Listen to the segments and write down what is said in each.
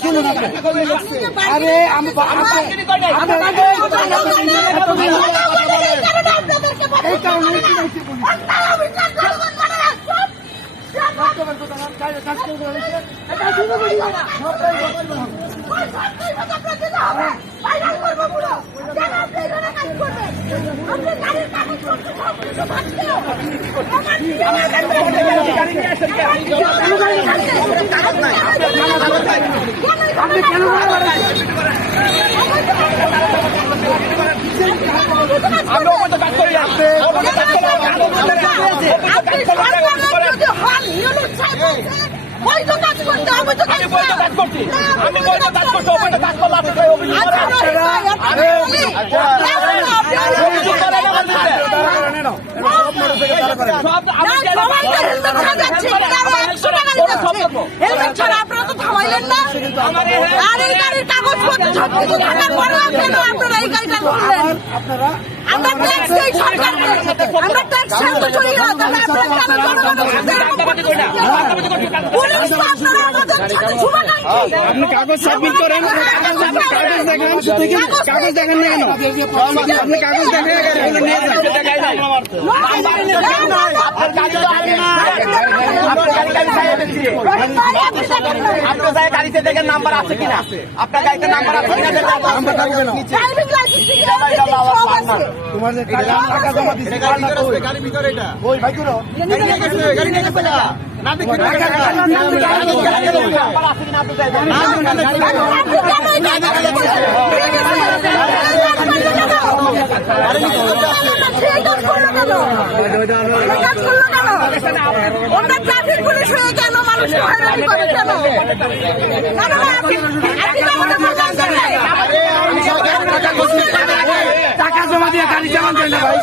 শুনুন। আরে আমি এই কারণে কি হয়েছে পুলিশ? আপনি কেন আমি ওপরে কাজ করি আপনি ওপরে কাজ করি আপনি সরকারের যদি হন ইউনুস সাহেব বলছেন, বৈধ কাজ করতে হবে তো আমি বৈধ কাজ করছি আমি বৈধ কাজ করছি ওপরে কাজ করলে আপনি কেউ অভিযোগ আচ্ছা, করেন রহিম ভাই, আপনি আরে, বলি। আচ্ছা। আপনি বলি। অভিযোগ করেন আমার বিরুদ্ধে। সব আমি না, জেলে সবাই তো হেলমেট ছাড়া যাচ্ছে, এখানে আরও একশো টাকা দিতেছে। হেলমেট ছাড়া আপনারা তো থামাইলেন না আর এই গাড়ির কাগজপত্র সবকিছু থাকার পরেও কেন আপনারা এই গাড়িটা করলেন আমরা ট্যাক্স দিই সরকারকে আমরা ট্যাক্স ছাড়তে চলি না তাহলে আপনারা কেন জনগণের সাথে এরকম করতেছেন? পুলিশ তো আপনারা আমাদের সাথে শুভাকাঙ্ক্ষী আপনি কাগজ সাবমিট করেন কাগজ দেখেন কাগজ দেখেন না কেন আপনি কাগজ দেখেন নিয়ে যান আপনার গাড়ি তো আমি আপনার গাড়ি গাড়ি চাইয়ে দিচ্ছি আপনার গাড়ি গাড়িতে দেখেন নাম্বার আছে কিনা। আপনার গাড়িতে নাম্বার আছে? ওটা ট্রাফিক পুলিশ হয়ে কেন টাকা জমা দিয়ে গাড়ি চালান যায় না ভাই।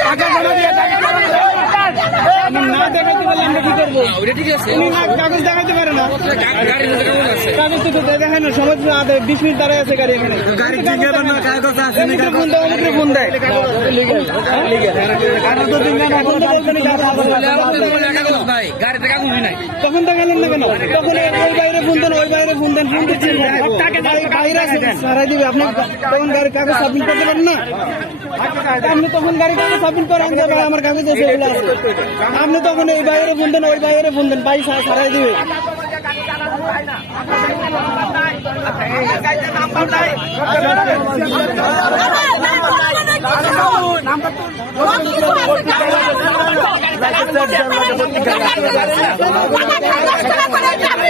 টাকা জমা দিয়ে টাকা চালান যায় না। দেখাতে পারলে আমরা কি করব? উনি না কাগজ দেখাতে পারে না। কাগজ তো দেখেন না সমাজ বিশ মিনিট দাঁড়ায় আছে গাড়ি এখানে। ফোন দেয়। তখন তো গেলেন না কেন? তখন ওই বাইরে ফোন দেন। ওই বাইরে ফোন দেন ফোন দিচ্ছেন বাইরে আছে সারাই দিবে। আপনি তখন গাড়ি কাগজ সাবমিট করতে পারেন না। আপনি তখন গাড়ি কাগজ সাবমিট করেন যে ভাই আমার কাগজ আছে এগুলো আছে। আপনি তখন এই বাইরে ফোন দেন ওই বাইরে ভাই সা- সারাই দিবে। কোন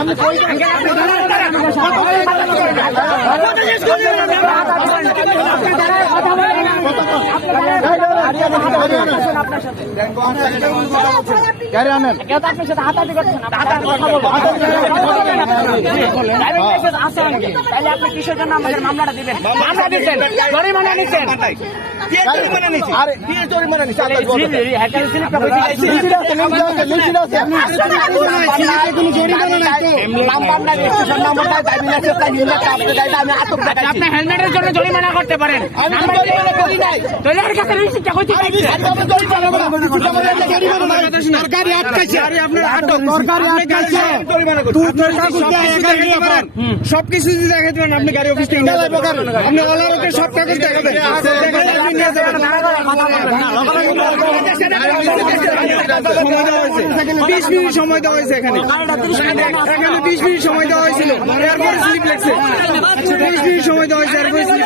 আমি গাড়ি আনেন আরে কি জরিমানা নিছে আল্লাহ লিখিত আছে লিখিত আছে কোনো জরিমানা নাই তো নাম্বার নাই স্টেশন আপনি হেলমেটের জন্য জরিমানা করতে পারেন। সরকারি আটকাইছে সবকিছু যদি দেখাতে পারেন আপনি গাড়ি অফিস থেকে আপনি সব কাগজ দেখাবেন দেখালে আপনি নিয়ে যাবেন সময় দেওয়া হয়েছে বিশ মিনিট সময় দেওয়া হয়েছে এখানে। এখানে বিশ মিনিট সময় দেওয়া হয়েছিল। এরপরে স্লিপ লেগছে বিশ মিনিট সময় দেওয়া হয়েছে এরপরে স্লিপ লেগছে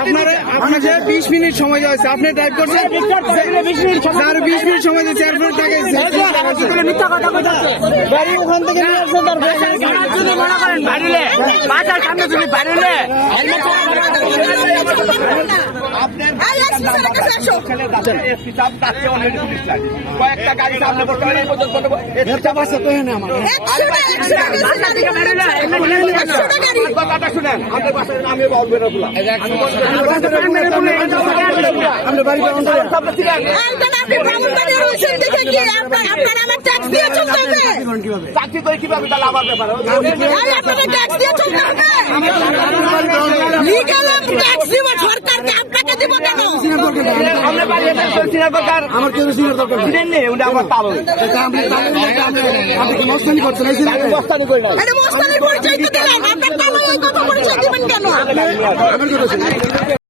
আপনারা আপনাকে বিশ মিনিট সময় হয়েছে আপনি ড্রাইভ করছেন স্যার বিশ মিনিট সময় দিচ্ছে এরপরে তাকে গাড়ি ওখান থেকে নিয়ে আসছে তারপরে যদি মনে করেন বাড়িলে মাথার সামনে তুমি বাড়িলে এই স্যারের কয়েকটা গাড়ি সামনে করতে পারে। কথাটা শুনেন আমাদের পাশে আমি বলব না আপনি ব্রাহ্মণবাড়িয়া রয়েছেন দেখে কি আপনার আপনার আমার ট্যাক্স দিয়ে চলতে হবে? চাকরি করে কীভাবে তাহলে আমার ব্যাপারে এই আপনাদের ট্যাক্স দিয়ে চলতে হবে। লিগাল ট্যাক্স দিব সরকারকে আপনাকে দিব কেন? আমরা বাড়ি এসে সিনার দরকার। আমার কেউ দরকার সিনেন নেই ওটা আমার তালো আপনি কি মস্তানি করছেন? আমি মস্তানি করি না এটা মোস্তানের পরিচয় তো দিলেন আপনার তাহলে ওই কথা পরিচয় দিবেন কেন?